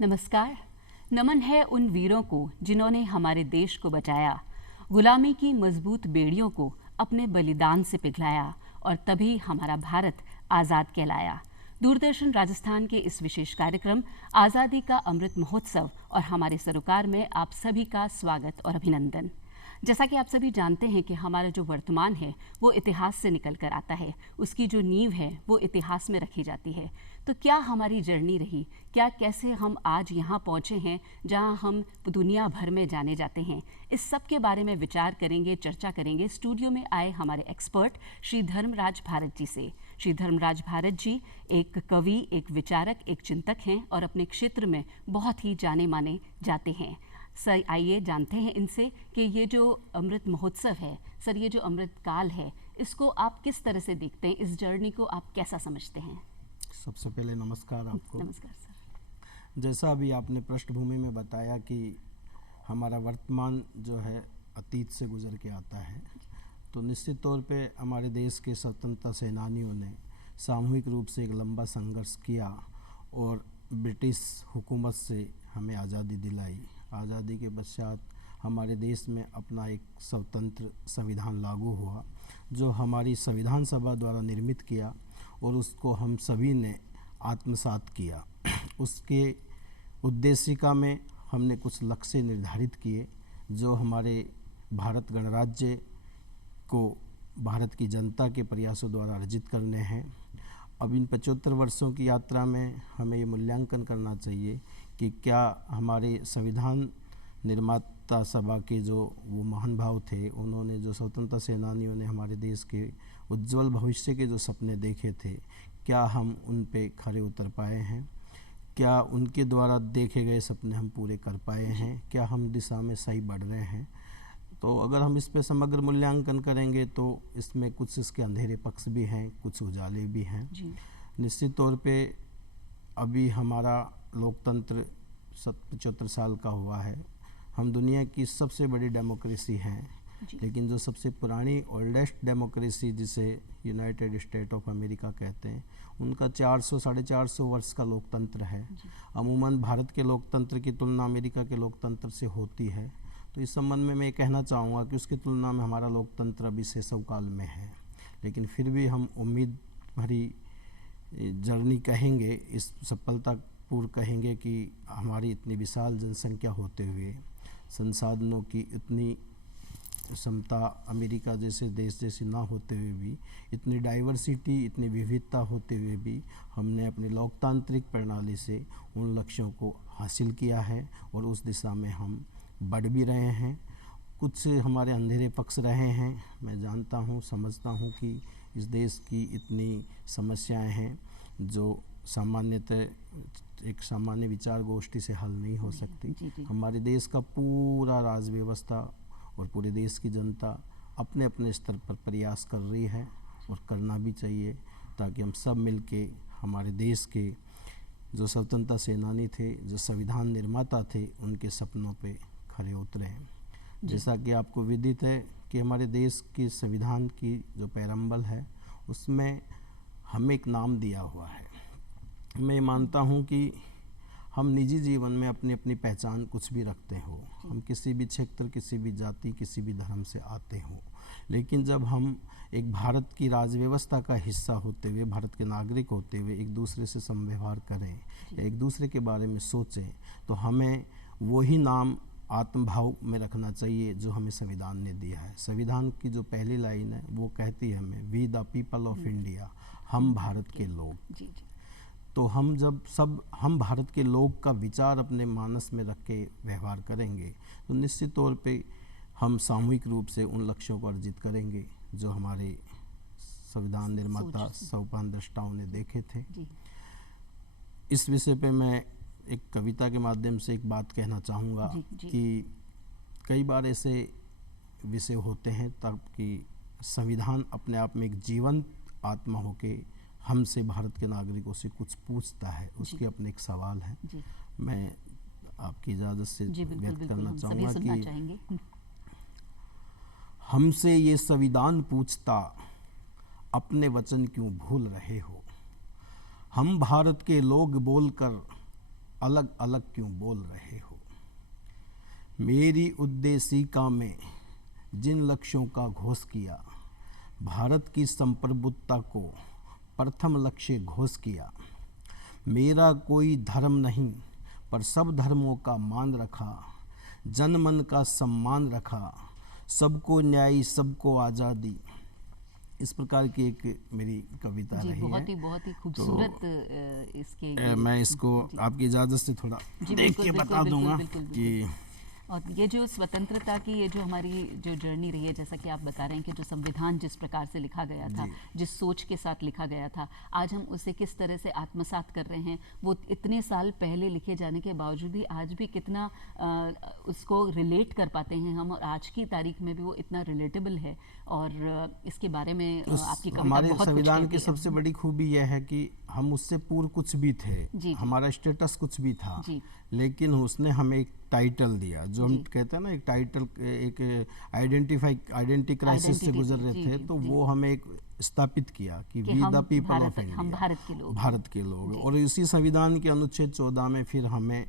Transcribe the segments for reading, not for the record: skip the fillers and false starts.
नमस्कार। नमन है उन वीरों को जिन्होंने हमारे देश को बचाया, गुलामी की मजबूत बेड़ियों को अपने बलिदान से पिघलाया और तभी हमारा भारत आज़ाद कहलाया। दूरदर्शन राजस्थान के इस विशेष कार्यक्रम आज़ादी का अमृत महोत्सव और हमारे सरोकार में आप सभी का स्वागत और अभिनंदन। जैसा कि आप सभी जानते हैं कि हमारा जो वर्तमान है वो इतिहास से निकल कर आता है, उसकी जो नींव है वो इतिहास में रखी जाती है। तो क्या हमारी जर्नी रही, क्या कैसे हम आज यहाँ पहुँचे हैं जहाँ हम दुनिया भर में जाने जाते हैं, इस सब के बारे में विचार करेंगे, चर्चा करेंगे स्टूडियो में आए हमारे एक्सपर्ट श्री धर्मराज भारत जी से। श्री धर्मराज भारत जी एक कवि, एक विचारक, एक चिंतक हैं और अपने क्षेत्र में बहुत ही जाने माने जाते हैं। सर आइए जानते हैं इनसे कि ये जो अमृत महोत्सव है, सर ये जो अमृत काल है, इसको आप किस तरह से देखते हैं, इस जर्नी को आप कैसा समझते हैं? सबसे पहले नमस्कार आपको। नमस्कार सर। जैसा अभी आपने पृष्ठभूमि में बताया कि हमारा वर्तमान जो है अतीत से गुजर के आता है, तो निश्चित तौर पे हमारे देश के स्वतंत्रता सेनानियों ने सामूहिक रूप से एक लंबा संघर्ष किया और ब्रिटिश हुकूमत से हमें आज़ादी दिलाई। आज़ादी के पश्चात हमारे देश में अपना एक स्वतंत्र संविधान लागू हुआ, जो हमारी संविधान सभा द्वारा निर्मित किया और उसको हम सभी ने आत्मसात किया। उसके उद्देशिका में हमने कुछ लक्ष्य निर्धारित किए जो हमारे भारत गणराज्य को भारत की जनता के प्रयासों द्वारा अर्जित करने हैं। अब इन 75 वर्षों की यात्रा में हमें ये मूल्यांकन करना चाहिए कि क्या हमारे संविधान निर्माता सभा के जो वो महान भाव थे, उन्होंने जो स्वतंत्रता सेनानियों ने हमारे देश के उज्जवल भविष्य के जो सपने देखे थे, क्या हम उन पे खरे उतर पाए हैं? क्या उनके द्वारा देखे गए सपने हम पूरे कर पाए हैं? क्या हम दिशा में सही बढ़ रहे हैं? तो अगर हम इस पे समग्र मूल्यांकन करेंगे तो इसमें कुछ इसके अंधेरे पक्ष भी हैं, कुछ उजाले भी हैं। निश्चित तौर पे अभी हमारा लोकतंत्र 75 साल का हुआ है। हम दुनिया की सबसे बड़ी डेमोक्रेसी हैं, लेकिन जो सबसे पुरानी ओल्डेस्ट डेमोक्रेसी जिसे यूनाइटेड स्टेट ऑफ अमेरिका कहते हैं, उनका 400-450 वर्ष का लोकतंत्र है। अमूमन भारत के लोकतंत्र की तुलना अमेरिका के लोकतंत्र से होती है। तो इस संबंध में मैं ये कहना चाहूँगा कि उसकी तुलना में हमारा लोकतंत्र अभी शैशव काल में है, लेकिन फिर भी हम उम्मीद भरी जर्नी कहेंगे, इस सफलतापूर्ण कहेंगे कि हमारी इतनी विशाल जनसंख्या होते हुए, संसाधनों की इतनी क्षमता अमेरिका जैसे देश जैसी ना होते हुए भी, इतनी डाइवर्सिटी, इतनी विविधता होते हुए भी हमने अपनी लोकतांत्रिक प्रणाली से उन लक्ष्यों को हासिल किया है और उस दिशा में हम बढ़ भी रहे हैं। कुछ हमारे अंधेरे पक्ष रहे हैं। मैं जानता हूँ, समझता हूँ कि इस देश की इतनी समस्याएं हैं जो सामान्यतः एक सामान्य विचार गोष्ठी से हल नहीं हो सकती। हमारे देश का पूरा राज व्यवस्था और पूरे देश की जनता अपने अपने स्तर पर प्रयास कर रही है और करना भी चाहिए, ताकि हम सब मिलके हमारे देश के जो स्वतंत्रता सेनानी थे, जो संविधान निर्माता थे, उनके सपनों पे खरे उतरे। जैसा कि आपको विदित है कि हमारे देश की संविधान की जो पैरम्बल है उसमें हमें एक नाम दिया हुआ है। मैं मानता हूँ कि हम निजी जीवन में अपनी अपनी पहचान कुछ भी रखते हो, हम किसी भी क्षेत्र, किसी भी जाति, किसी भी धर्म से आते हो, लेकिन जब हम एक भारत की राज व्यवस्था का हिस्सा होते हुए, भारत के नागरिक होते हुए एक दूसरे से समव्यवहार करें या एक दूसरे के बारे में सोचें, तो हमें वही नाम आत्मभाव में रखना चाहिए जो हमें संविधान ने दिया है। संविधान की जो पहली लाइन है वो कहती है हमें, we the people of India, हम भारत के लोग। तो हम जब हम भारत के लोग का विचार अपने मानस में रख के व्यवहार करेंगे तो निश्चित तौर पे हम सामूहिक रूप से उन लक्ष्यों को अर्जित करेंगे जो हमारे संविधान निर्माता सोपान दृष्टाओं ने देखे थे। इस विषय पे मैं एक कविता के माध्यम से एक बात कहना चाहूँगा कि कई बार ऐसे विषय होते हैं तब कि संविधान अपने आप में एक जीवंत आत्मा होके हमसे, भारत के नागरिकों से कुछ पूछता है, उसके अपने एक सवाल है। मैं आपकी इजाज़त से व्यक्त करना चाहूँगा कि हमसे ये संविधान पूछता, अपने वचन क्यों भूल रहे हो? हम भारत के लोग बोलकर अलग अलग क्यों बोल रहे हो। मेरी उद्देशिका में जिन लक्ष्यों का घोष किया, भारत की संप्रभुता को प्रथम लक्ष्य घोष किया। मेरा कोई धर्म नहीं पर सब धर्मों का मान रखा, जन मन का सम्मान रखा, सबको न्याय सबको आज़ादी। इस प्रकार की एक मेरी कविता रही है। बहुत ही खूबसूरत इसके मैं इसको आपकी इजाज़त से थोड़ा देख के बता दूंगा कि और ये जो स्वतंत्रता की ये जो हमारी जो जर्नी रही है, जैसा कि आप बता रहे हैं कि जो संविधान जिस प्रकार से लिखा गया था, जिस सोच के साथ लिखा गया था, आज हम उसे किस तरह से आत्मसात कर रहे हैं। वो इतने साल पहले लिखे जाने के बावजूद भी आज भी कितना उसको रिलेट कर पाते हैं हम, और आज की तारीख में भी वो इतना रिलेटेबल है। और इसके बारे में आपकी कविता हमारे बहुत संविधान कुछ की सबसे बड़ी खूबी यह है कि हम उससे पूर्व कुछ भी थे, हमारा स्टेटस कुछ भी था, लेकिन उसने हमें एक टाइटल दिया, जो हम कहते हैं ना, एक टाइटल, एक आइडेंटिटी क्राइसिस से गुजर रहे थे, तो वो हमें एक स्थापित किया कि we the people of India, हम भारत के लोग। और इसी संविधान के अनुच्छेद 14 में फिर हमें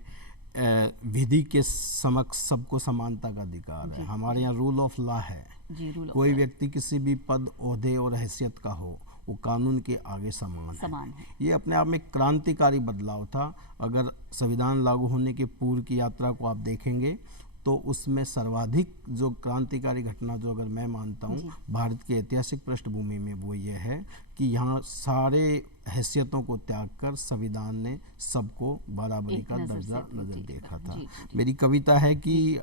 विधि के समक्ष सबको समानता का अधिकार है। हमारे यहाँ रूल ऑफ लॉ है, कोई व्यक्ति किसी भी पद, ओहदे और हैसियत का हो, वो कानून के आगे समान है। ये अपने आप में क्रांतिकारी बदलाव था। अगर संविधान लागू होने के पूर्व की यात्रा को आप देखेंगे तो उसमें सर्वाधिक जो क्रांतिकारी घटना, जो अगर मैं मानता हूँ भारत की ऐतिहासिक पृष्ठभूमि में, वो ये है कि यहाँ सारे हैसियतों को त्याग कर संविधान ने सबको बराबरी का दर्जा नजर देखा था। मेरी कविता है कि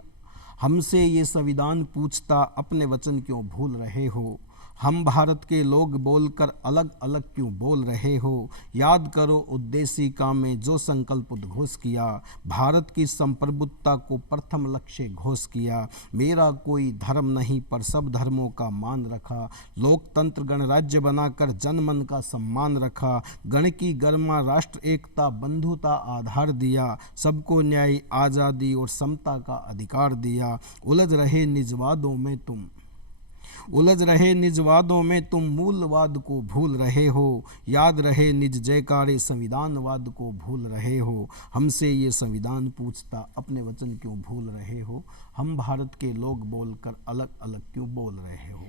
हमसे ये संविधान पूछता, अपने वचन क्यों भूल रहे हो। हम भारत के लोग बोलकर अलग अलग क्यों बोल रहे हो। याद करो उद्देशिका में जो संकल्प उद्घोष किया, भारत की संप्रभुता को प्रथम लक्ष्य घोष किया। मेरा कोई धर्म नहीं पर सब धर्मों का मान रखा, लोकतंत्र गणराज्य बनाकर जनमन का सम्मान रखा। गण की गरिमा राष्ट्र एकता बंधुता आधार दिया, सबको न्याय आज़ादी और समता का अधिकार दिया। उलझ रहे निजवादों में तुम मूलवाद को भूल रहे हो। याद रहे निज जयकारे संविधानवाद को भूल रहे हो। हमसे ये संविधान पूछता, अपने वचन क्यों भूल रहे हो। हम भारत के लोग बोलकर अलग अलग क्यों बोल रहे हो।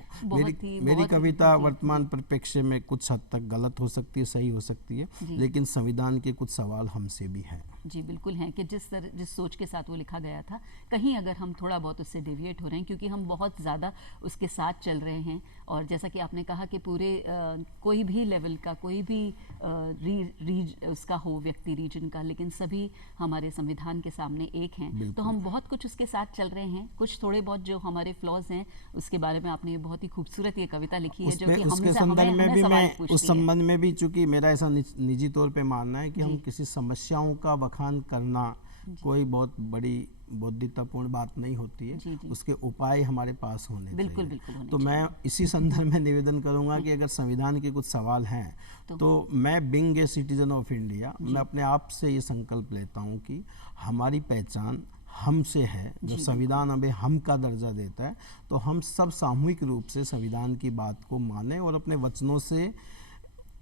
मेरी कविता वर्तमान परिप्रेक्ष्य में कुछ हद तक गलत हो सकती है, सही हो सकती है, लेकिन संविधान के कुछ सवाल हमसे भी हैं। जी बिल्कुल हैं कि जिस सोच के साथ वो लिखा गया था, कहीं अगर हम थोड़ा बहुत उससे डेविएट हो रहे हैं, क्योंकि हम बहुत ज़्यादा उसके साथ चल रहे हैं। और जैसा कि आपने कहा कि पूरे कोई भी लेवल का, कोई भी उसका हो व्यक्ति, रीजन का, लेकिन सभी हमारे संविधान के सामने एक हैं। तो हम बहुत कुछ उसके साथ चल रहे हैं। कुछ थोड़े बहुत जो हमारे फ्लॉज हैं उसके बारे में आपने बहुत ही खूबसूरत ये कविता लिखी है, जो कि उसके संदर्भ में भी मैं उस संबंध में भी, चूंकि मेरा ऐसा निजी तौर पे मानना है कि हम किसी समस्याओं का बखान करना कोई बहुत बड़ी बौद्धिकतापूर्ण बात नहीं होती है। उसके उपाय हमारे पास होने चाहिए। तो मैं इसी संदर्भ में निवेदन करूंगा कि अगर संविधान के कुछ सवाल हैं तो मैं being a citizen of India, मैं अपने आप से ये संकल्प लेता हूं कि हमारी पहचान हमसे है। जो संविधान हमें हम का दर्जा देता है, तो हम सब सामूहिक रूप से संविधान की बात को माने और अपने वचनों से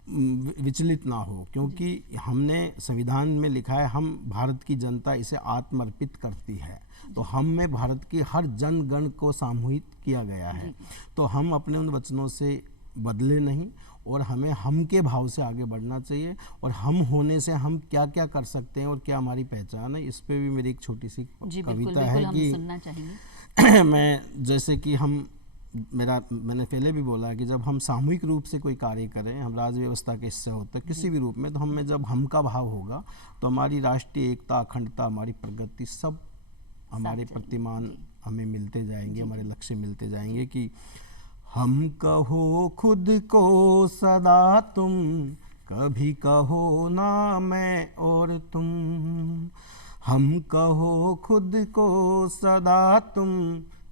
विचलित ना हो, क्योंकि हमने संविधान में लिखा है हम भारत की जनता इसे आत्मर्पित करती है। तो हम में भारत की हर जनगण को सामूहिक किया गया है। तो हम अपने उन वचनों से बदले नहीं और हमें हम के भाव से आगे बढ़ना चाहिए। और हम होने से हम क्या क्या कर सकते हैं और क्या हमारी पहचान है, इस पे भी मेरी एक छोटी सी कविता है कि मैं, जैसे कि मैंने पहले भी बोला है कि जब हम सामूहिक रूप से कोई कार्य करें, हम राज व्यवस्था के हिस्से होते हैं किसी भी रूप में, तो हम में जब हम का भाव होगा तो हमारी राष्ट्रीय एकता, अखंडता, हमारी प्रगति, सब हमारे प्रतिमान हमें मिलते जाएंगे, हमारे लक्ष्य मिलते जाएंगे। कि हम कहो खुद को सदा तुम, कभी कहो ना मैं और तुम। हम कहो खुद को सदा तुम,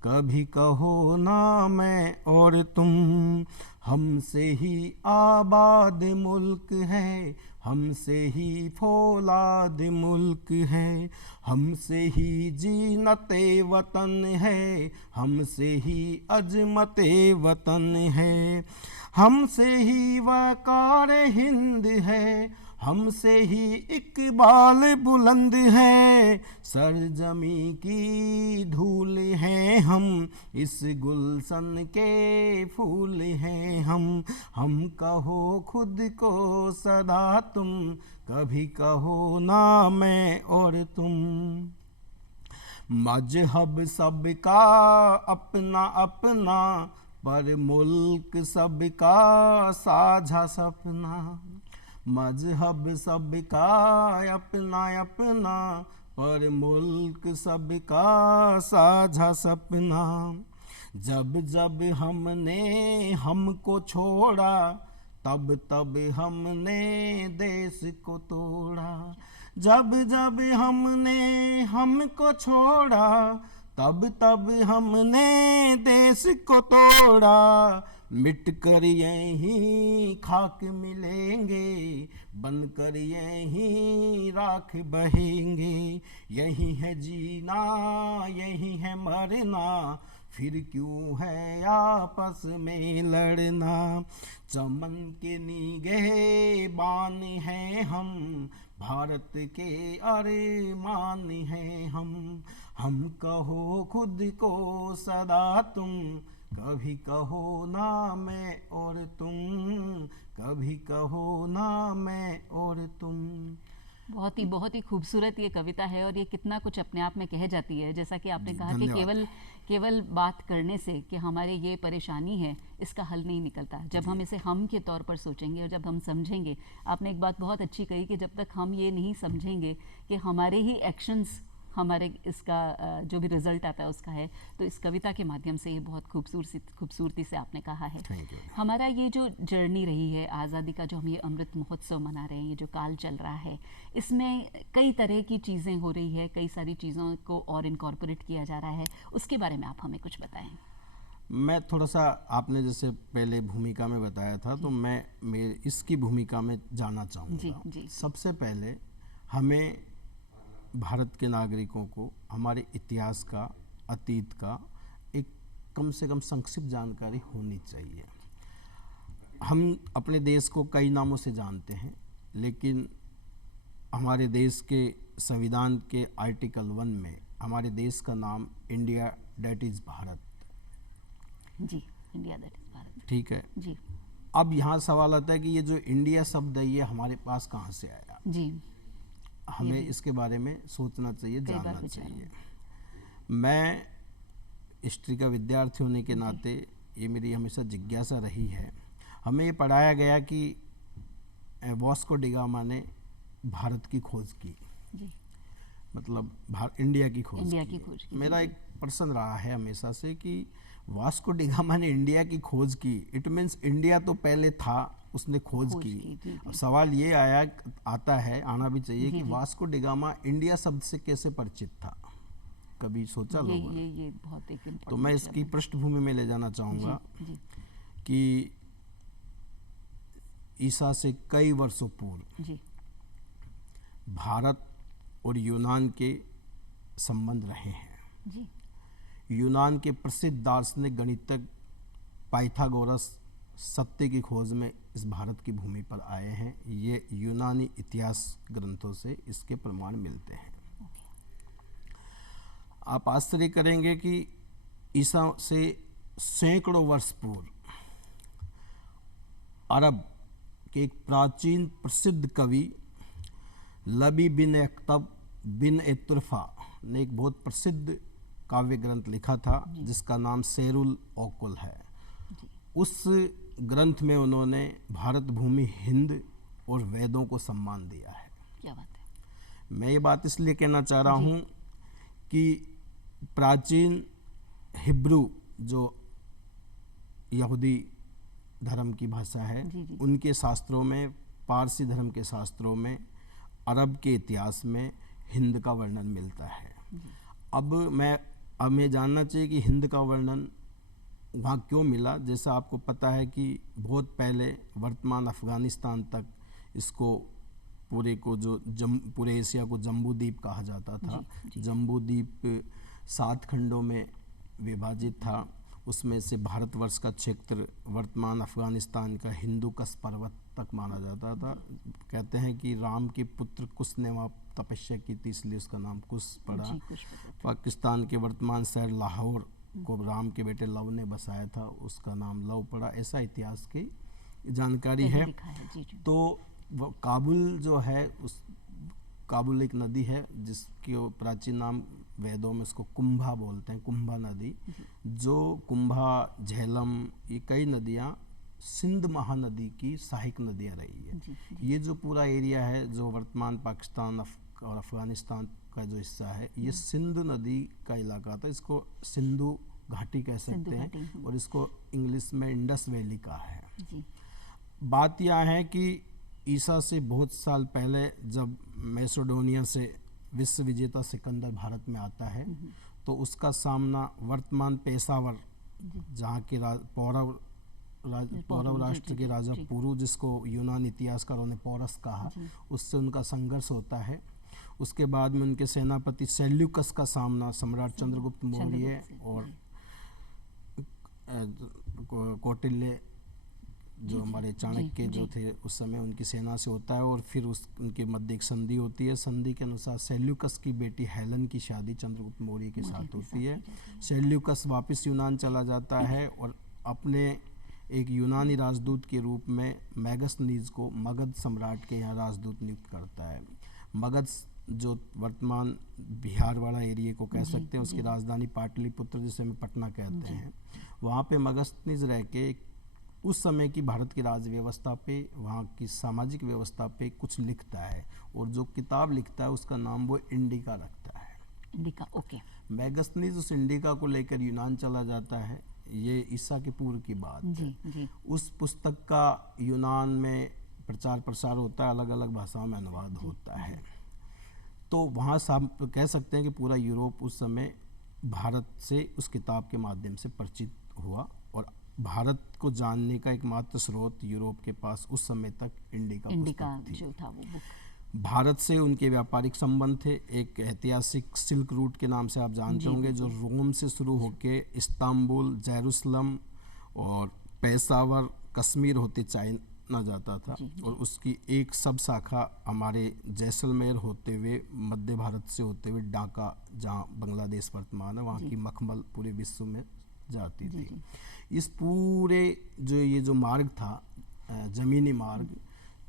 कभी कहो ना मैं और तुम। हमसे ही आबाद मुल्क है, हमसे ही फौलाद मुल्क है। हमसे ही जीनते वतन है, हमसे ही अजमते वतन है। हमसे ही वकार हिंद है, हमसे ही इकबाल बुलंद है, सरजमी की धूल है हम, इस गुलशन के फूल हैं हम कहो खुद को सदा तुम, कभी कहो ना मैं और तुम। मजहब सबका अपना अपना, पर मुल्क सबका साझा सपना। मजहब सबका अपना अपना, पर मुल्क सबका साझा सपना। जब जब हमने हमको छोड़ा, तब तब हमने देश को तोड़ा। जब जब हमने हमको छोड़ा, तब तब हमने देश को तोड़ा। मिट कर यहीं खाक मिलेंगे, बनकर यहीं राख बहेंगे। यही है जीना यही है मरना, फिर क्यों है आपस में लड़ना। चमन के निगहबान हैं हम, भारत के अरमान हैं हम कहो खुद को सदा तुम, कभी कहो ना मैं और तुम, कभी कहो ना मैं और तुम। बहुत ही खूबसूरत ये कविता है और ये कितना कुछ अपने आप में कह जाती है। जैसा कि आपने कहा कि केवल बात करने से कि हमारे ये परेशानी है, इसका हल नहीं निकलता। जब हम इसे हम के तौर पर सोचेंगे और जब हम समझेंगे, आपने एक बात बहुत अच्छी कही कि जब तक हम ये नहीं समझेंगे कि हमारे ही एक्शंस हमारे इसका जो भी रिजल्ट आता है उसका है, तो इस कविता के माध्यम से ये बहुत खूबसूरती से आपने कहा है। हमारा ये जो जर्नी रही है आज़ादी का, जो हम ये अमृत महोत्सव मना रहे हैं, ये जो काल चल रहा है, इसमें कई तरह की चीज़ें हो रही है, कई सारी चीज़ों को और इनकॉर्पोरेट किया जा रहा है। उसके बारे में आप हमें कुछ बताएं। मैं थोड़ा सा, आपने जैसे पहले भूमिका में बताया था, तो मैं इसकी भूमिका में जाना चाहूँगा। जी। सबसे पहले हमें भारत के नागरिकों को हमारे इतिहास का, अतीत का एक कम से कम संक्षिप्त जानकारी होनी चाहिए। हम अपने देश को कई नामों से जानते हैं, लेकिन हमारे देश के संविधान के आर्टिकल 1 में हमारे देश का नाम इंडिया, दैट इज़ भारत। जी, इंडिया दैट इज़ भारत। ठीक है जी। अब यहाँ सवाल आता है कि ये जो इंडिया शब्द है, ये हमारे पास कहाँ से आया? जी, हमें इसके बारे में सोचना चाहिए, जानना चाहिए। मैं हिस्ट्री का विद्यार्थी होने के नाते ये मेरी हमेशा जिज्ञासा रही है। हमें ये पढ़ाया गया कि वास्को डी गामा ने भारत की खोज की, जी। मतलब इंडिया की खोज की। मेरा एक प्रश्न रहा है हमेशा से कि वास्को डी गामा ने इंडिया की खोज की, इट मीन्स इंडिया तो पहले था, उसने खोज की। अब सवाल ये आता है, आना भी चाहिए कि वास्को डी गामा इंडिया शब्द से कैसे परिचित था? कभी सोचा लोगों ने? ये बहुत एक इम्पोर्टेंट। तो मैं इसकी पृष्ठभूमि में ले जाना चाहूँगा कि ईसा से कई वर्षों पूर्व भारत और यूनान के संबंध रहे हैं। जी। यूनान के प्रसिद्ध दार्शनिक गणितज्ञ पाइथागोरस सत्य की खोज में इस भारत की भूमि पर आए हैं। ये यूनानी इतिहास ग्रंथों से इसके प्रमाण मिलते हैं। आप आश्चर्य करेंगे कि ईसा से सैकड़ों वर्ष पूर्व अरब के एक प्राचीन प्रसिद्ध कवि लबी बिन अख्तब बिन एतुरफा ने एक बहुत प्रसिद्ध काव्य ग्रंथ लिखा था, जिसका नाम सेरुल ओकुल है। उस ग्रंथ में उन्होंने भारत भूमि, हिंद और वेदों को सम्मान दिया है। क्या बात है। मैं ये बात इसलिए कहना चाह रहा हूँ कि प्राचीन हिब्रू, जो यहूदी धर्म की भाषा है, उनके शास्त्रों में, पारसी धर्म के शास्त्रों में, अरब के इतिहास में हिंद का वर्णन मिलता है। अब हमें जानना चाहिए कि हिंद का वर्णन वहाँ क्यों मिला। जैसा आपको पता है कि बहुत पहले वर्तमान अफ़गानिस्तान तक इसको पूरे एशिया को जम्बूद्वीप कहा जाता था। जम्बूद्वीप 7 खंडों में विभाजित था। उसमें से भारतवर्ष का क्षेत्र वर्तमान अफ़गानिस्तान का हिंदू कश पर्वत तक माना जाता था। कहते हैं कि राम के पुत्र कुश ने वहाँ तपस्या की थी, इसलिए उसका नाम कुश पड़ा। जी, कुछ पता था। पाकिस्तान के वर्तमान शहर लाहौर को राम के बेटे लव ने बसाया था, उसका नाम लव पड़ा। ऐसा इतिहास की जानकारी कहीं है। लिखा है, जी जी। तो वो काबुल जो है, उस काबुल एक नदी है जिसके प्राचीन नाम वेदों में उसको कुंभा बोलते हैं, कुंभा नदी। जो कुंभा, झेलम, ये कई नदियाँ सिंध महानदी की सहायक नदियाँ रही है। जी, ये जो पूरा एरिया है जो वर्तमान पाकिस्तान और अफगानिस्तान का जो हिस्सा है, ये सिंधु नदी का इलाका था। इसको सिंधु घाटी कह सिंधु सकते घाटी, हैं, और इसको इंग्लिश में इंडस वैली कहा है। जी बात यह है कि ईसा से बहुत साल पहले जब मैसेडोनिया से विश्व विजेता सिकंदर भारत में आता है, तो उसका सामना वर्तमान पेशावर, जहाँ के पौरव राष्ट्र के राजा पुरु, जिसको यूनान इतिहासकारों ने पौरस कहा, उससे उनका संघर्ष होता है। उसके बाद में उनके सेनापति सेल्यूकस का सामना सम्राट चंद्रगुप्त मौर्य और कौटिल्य जो हमारे चाणक्य जो थे उस समय, उनकी सेना से होता है। और फिर उनके मध्य एक संधि होती है। संधि के अनुसार सेल्यूकस की बेटी हेलन की शादी चंद्रगुप्त मौर्य के साथ होती है। सेल्यूकस वापस यूनान चला जाता है और अपने एक यूनानी राजदूत के रूप में मैगस्थनीज को मगध सम्राट के यहाँ राजदूत नियुक्त करता है। मगध जो वर्तमान बिहार वाला एरिया को कह सकते हैं, उसकी राजधानी पाटलिपुत्र, जिसे हम पटना कहते हैं, वहाँ पे मगस्थनीज रह के उस समय की भारत की राज व्यवस्था पे, वहाँ की सामाजिक व्यवस्था पे कुछ लिखता है। और जो किताब लिखता है उसका नाम वो इंडिका रखता है। Indica, okay. मैगस्थनीज उस इंडिका को लेकर यूनान चला जाता है। ये ईसा के पूर्व की बात जी है। जी। उस पुस्तक का यूनान में प्रचार प्रसार होता है, अलग अलग भाषाओं में अनुवाद होता है। तो वहाँ सब कह सकते हैं कि पूरा यूरोप उस समय भारत से उस किताब के माध्यम से परिचित हुआ। और भारत को जानने का एकमात्र स्रोत यूरोप के पास उस समय तक इंडिका पुस्तक थी। जो था वो बुक। भारत से उनके व्यापारिक संबंध थे। एक ऐतिहासिक सिल्क रूट के नाम से आप जानते होंगे, जो रोम से शुरू होके इस्तांबुल, जेरूसलम और पेशावर, कश्मीर होते चाइना जाता था। और उसकी एक सब शाखा हमारे जैसलमेर होते हुए, मध्य भारत से होते हुए ढाका, जहाँ बांग्लादेश वर्तमान है, वहाँ की मखमल पूरे विश्व में जाती थी। इस पूरे ये जो मार्ग था, ज़मीनी मार्ग,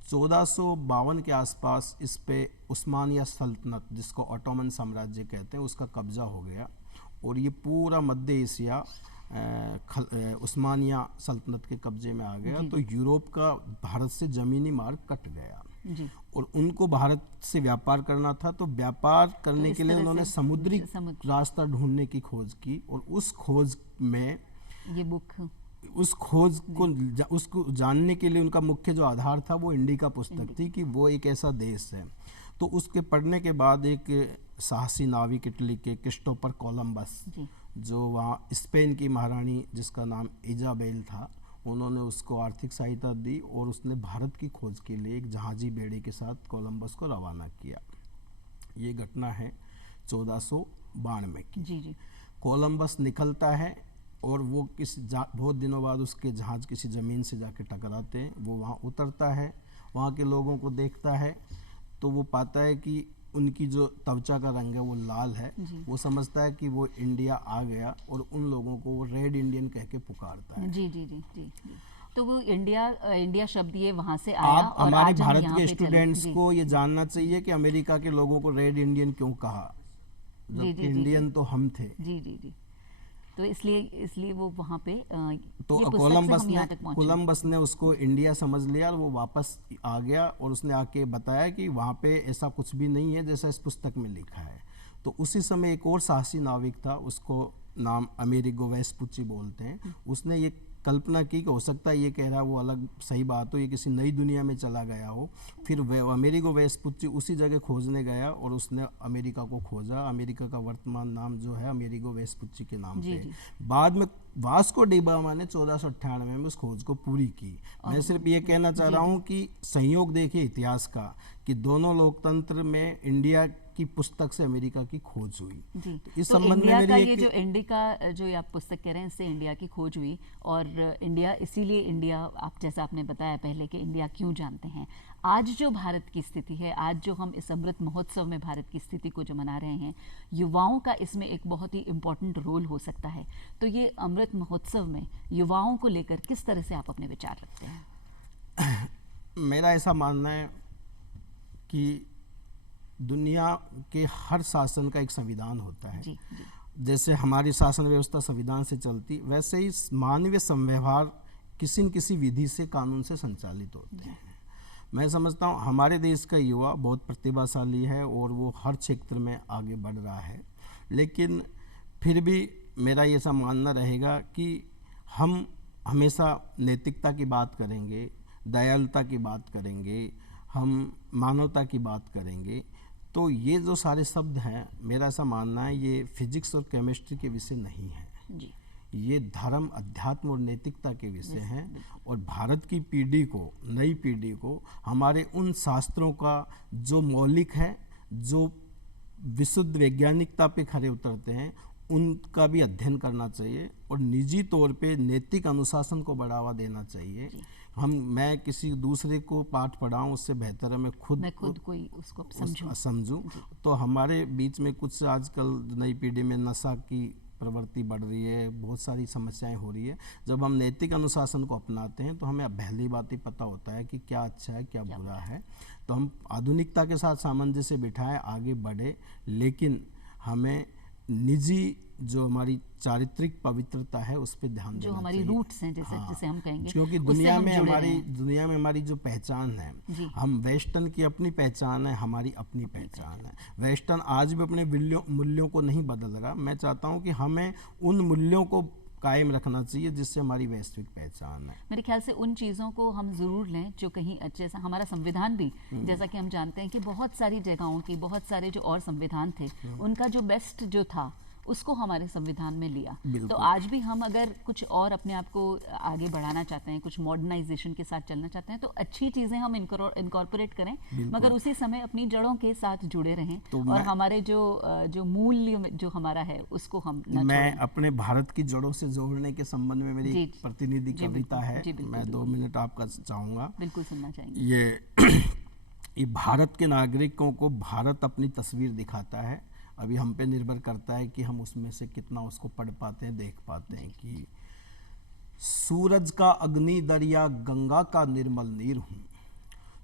1452 के आसपास इस पे उस्मानिया सल्तनत, जिसको ऑटोमन साम्राज्य कहते हैं, उसका कब्जा हो गया। और ये पूरा मध्य एशिया उस्मानिया सल्तनत के कब्जे में आ गया। तो यूरोप का भारत से ज़मीनी मार्ग कट गया। जी। और उनको भारत से व्यापार करना था, तो व्यापार करने के लिए उन्होंने समुद्री रास्ता ढूंढने की खोज की। और उस खोज में ये बुक, उस खोज को उसको जानने के लिए उनका मुख्य जो आधार था वो इंडिका पुस्तक थी, कि वो एक ऐसा देश है। तो उसके पढ़ने के बाद एक साहसी नाविक इटली के क्रिस्टोफर कोलंबस, जो वहाँ स्पेन की महारानी जिसका नाम इजाबेल था, उन्होंने उसको आर्थिक सहायता दी और उसने भारत की खोज के लिए एक जहाजी बेड़े के साथ कोलंबस को रवाना किया। ये घटना है 1492 की। जी जी। कोलंबस निकलता है और वो बहुत दिनों बाद उसके जहाज किसी ज़मीन से जाके टकराते हैं। वो वहाँ उतरता है, वहाँ के लोगों को देखता है, तो वो पाता है कि उनकी जो त्वचा का रंग है वो लाल है। वो समझता है कि वो इंडिया आ गया और उन लोगों को वो रेड इंडियन कह के पुकारता है। जी जी जी जी। तो वो इंडिया शब्द ये वहाँ से आया। और हमारे भारत के स्टूडेंट्स को ये जानना चाहिए कि अमेरिका के लोगों को रेड इंडियन क्यों कहा, जबकि इंडियन तो हम थे। जी जी जी। तो इसलिए वो वहाँ पे तो कोलंबस ने उसको इंडिया समझ लिया और वो वापस आ गया और उसने आके बताया कि वहाँ पे ऐसा कुछ भी नहीं है जैसा इस पुस्तक में लिखा है। तो उसी समय एक और साहसी नाविक था, उसको नाम अमेरिगो वेस्पुच्ची बोलते हैं। उसने ये कल्पना की कि हो सकता है ये कह रहा है वो अलग सही बात हो, ये किसी नई दुनिया में चला गया हो। फिर अमेरिगो वेस्पुच्ची उसी जगह खोजने गया और उसने अमेरिका को खोजा। अमेरिका का वर्तमान नाम जो है अमेरिगो वेस्पुच्ची के नाम पे। बाद में वास्को डी गामा ने 1498 में उस खोज को पूरी की। मैं सिर्फ ये कहना चाह रहा हूँ कि संयोग देखिए इतिहास का, कि दोनों लोकतंत्र में इंडिया की पुस्तक से अमेरिका की खोज हुई। जी। इस तो संबंध में इंडिया का मेरी ये जो इंडिका जो आप पुस्तक कह रहे हैं, इससे इंडिया की खोज हुई। और इंडिया, इसीलिए इंडिया, आप जैसा आपने बताया पहले कि इंडिया क्यों जानते हैं। आज जो भारत की स्थिति है, आज जो हम इस अमृत महोत्सव में भारत की स्थिति को जो मना रहे हैं, युवाओं का इसमें एक बहुत ही इम्पोर्टेंट रोल हो सकता है। तो ये अमृत महोत्सव में युवाओं को लेकर किस तरह से आप अपने विचार रखते हैं? मेरा ऐसा मानना है कि दुनिया के हर शासन का एक संविधान होता है। जी, जी। जैसे हमारी शासन व्यवस्था संविधान से चलती, वैसे ही मानवीय संव्यवहार किसी न किसी विधि से, कानून से संचालित होते हैं। मैं समझता हूँ हमारे देश का युवा बहुत प्रतिभाशाली है और वो हर क्षेत्र में आगे बढ़ रहा है, लेकिन फिर भी मेरा ये ऐसा मानना रहेगा कि हम हमेशा नैतिकता की बात करेंगे, दयालुता की बात करेंगे, हम मानवता की बात करेंगे, तो ये जो सारे शब्द हैं, मेरा ऐसा मानना है ये फिजिक्स और केमिस्ट्री के विषय नहीं है जी। ये धर्म, अध्यात्म और नैतिकता के विषय हैं। और भारत की पीढ़ी को, नई पीढ़ी को हमारे उन शास्त्रों का जो मौलिक है, जो विशुद्ध वैज्ञानिकता पे खरे उतरते हैं, उनका भी अध्ययन करना चाहिए और निजी तौर पे नैतिक अनुशासन को बढ़ावा देना चाहिए। मैं किसी दूसरे को पाठ पढ़ाऊं, उससे बेहतर है मैं खुद कोई उसको समझूं। तो हमारे बीच में कुछ आजकल नई पीढ़ी में नशा की प्रवृत्ति बढ़ रही है, बहुत सारी समस्याएं हो रही है। जब हम नैतिक अनुशासन को अपनाते हैं तो हमें पहली बात ही पता होता है कि क्या अच्छा है, क्या बुरा है। तो हम आधुनिकता के साथ सामंजस्य बिठाएं, आगे बढ़े, लेकिन हमें निजी जो हमारी चारित्रिक पवित्रता है उस पर ध्यान देना जो हमारी चाहिए। रूट्स हैं, जिसे हम कहेंगे, क्योंकि दुनिया में हमारी जो पहचान है, हम वेस्टर्न की अपनी पहचान है, हमारी अपनी पहचान है। वेस्टर्न आज भी अपने मूल्यों को नहीं बदल रहा। मैं चाहता हूँ कि हमें उन मूल्यों को कायम रखना चाहिए जिससे हमारी वैश्विक पहचान है। मेरे ख्याल से उन चीज़ों को हम ज़रूर लें जो कहीं अच्छे से, हमारा संविधान भी, जैसा कि हम जानते हैं कि बहुत सारी जगहों की, बहुत सारे जो और संविधान थे, उनका जो बेस्ट जो था उसको हमारे संविधान में लिया। तो आज भी हम अगर कुछ और अपने आप को आगे बढ़ाना चाहते हैं, कुछ मॉडर्नाइजेशन के साथ चलना चाहते हैं, तो अच्छी चीज़ें हम इनकॉर्पोरेट करें, मगर उसी समय अपनी जड़ों के साथ जुड़े रहें। तो और हमारे जो मूल्य जो हमारा है उसको हम मैं अपने भारत की जड़ों से जोड़ने के संबंध में मेरी प्रतिनिधि कविता है, मैं 2 मिनट आपका चाहूँगा। बिल्कुल सुनना चाहेंगे। ये भारत के नागरिकों को भारत अपनी तस्वीर दिखाता है। अभी हम पे निर्भर करता है कि हम उसमें से कितना उसको पढ़ पाते हैं, देख पाते हैं। कि सूरज का अग्नि दरिया गंगा का निर्मल नीर हूँ,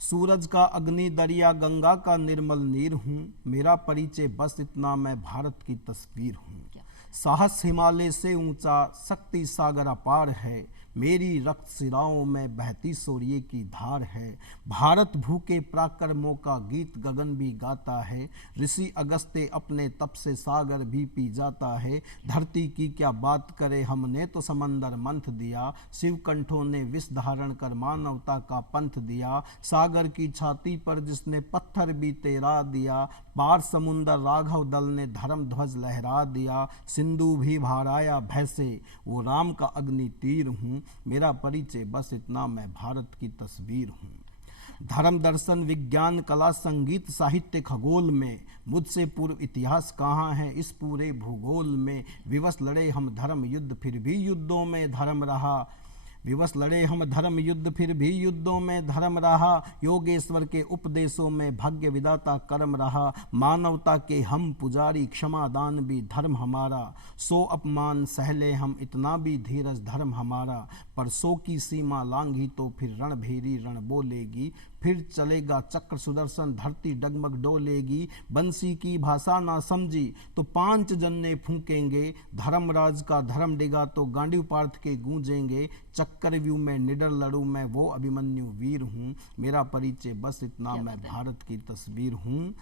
सूरज का अग्नि दरिया गंगा का निर्मल नीर हूँ, मेरा परिचय बस इतना, मैं भारत की तस्वीर हूँ। साहस हिमालय से ऊंचा, शक्ति सागर अपार है, मेरी रक्त सिराओं में बहती सूर्य की धार है। भारत भूखे पराक्रमों का गीत गगन भी गाता है, ऋषि अगस्त्य अपने तप से सागर भी पी जाता है। धरती की क्या बात करे, हमने तो समंदर मंथ दिया, शिव कंठों ने विष धारण कर मानवता का पंथ दिया। सागर की छाती पर जिसने पत्थर भी तेरा दिया, पार समुंदर राघव दल ने धर्म ध्वज लहरा दिया। सिंधु भी भाराया भय से, वो राम का अग्नि तीर हूँ, मेरा परिचय बस इतना, मैं भारत की तस्वीर हूँ। धर्म दर्शन विज्ञान कला संगीत साहित्य खगोल में, मुझसे पूर्व इतिहास कहाँ है इस पूरे भूगोल में। विवश लड़े हम धर्म युद्ध, फिर भी युद्धों में धर्म रहा, विवश लड़े हम धर्म युद्ध, फिर भी युद्धों में धर्म रहा। योगेश्वर के उपदेशों में भाग्य विदाता कर्म रहा, मानवता के हम पुजारी, क्षमा दान भी धर्म हमारा। सो अपमान सहले हम, इतना भी धीरज धर्म हमारा, पर सो की सीमा लांघी तो फिर रणभेरी रण बोलेगी। फिर चलेगा चक्र सुदर्शन, धरती डगमग डोलेगी। बंसी की भाषा ना समझी तो 5 जन्ने फूकेंगे, धर्मराज का धर्म डिगा तो गांडीव पार्थ के गूंजेंगे। चक्रव्यूह में निडर लड़ूं मैं, वो अभिमन्यु वीर हूँ, मेरा परिचय बस इतना, मैं भारत की तस्वीर हूँ।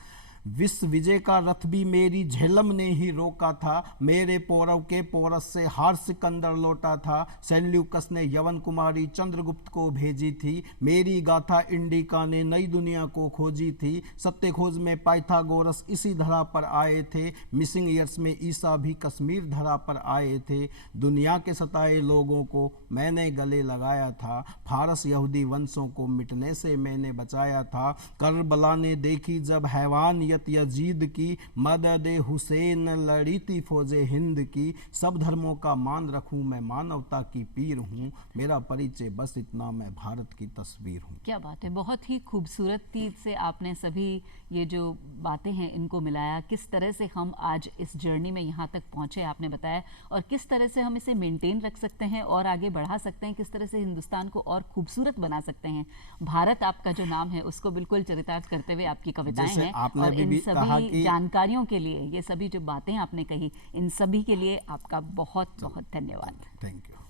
विश्व विजय का रथ भी मेरी झेलम ने ही रोका था, मेरे पौरव के पोरस से हार सिकंदर लौटा था। सेल्यूकस ने यवन कुमारी चंद्रगुप्त को भेजी थी, मेरी गाथा इंडिका ने नई दुनिया को खोजी थी। सत्य खोज में पाइथागोरस इसी धरा पर आए थे, मिसिंग ईयर्स में ईसा भी कश्मीर धरा पर आए थे। दुनिया के सताए लोगों को मैंने गले लगाया था, फारस यहूदी वंशों को मिटने से मैंने बचाया था। करबला ने देखी जब हैवान मुआवियत यजीद की, मदद हुसैन लड़ी थी फौजे हिंद की। सब धर्मों का मान रखूं मैं, मानवता की पीर हूँ, मेरा परिचय बस इतना, मैं भारत की तस्वीर हूँ। क्या बात है, बहुत ही खूबसूरती से आपने सभी ये जो बातें हैं इनको मिलाया। किस तरह से हम आज इस जर्नी में यहाँ तक पहुँचे आपने बताया, और किस तरह से हम इसे मेंटेन रख सकते हैं और आगे बढ़ा सकते हैं, किस तरह से हिंदुस्तान को और खूबसूरत बना सकते हैं। भारत आपका जो नाम है उसको बिल्कुल चरितार्थ करते हुए आपकी कविताएं जैसे हैं, आपने और इन भी कहा सभी कि जानकारियों के लिए, ये सभी जो बातें आपने कही, इन सभी के लिए आपका बहुत बहुत धन्यवाद। Thank you.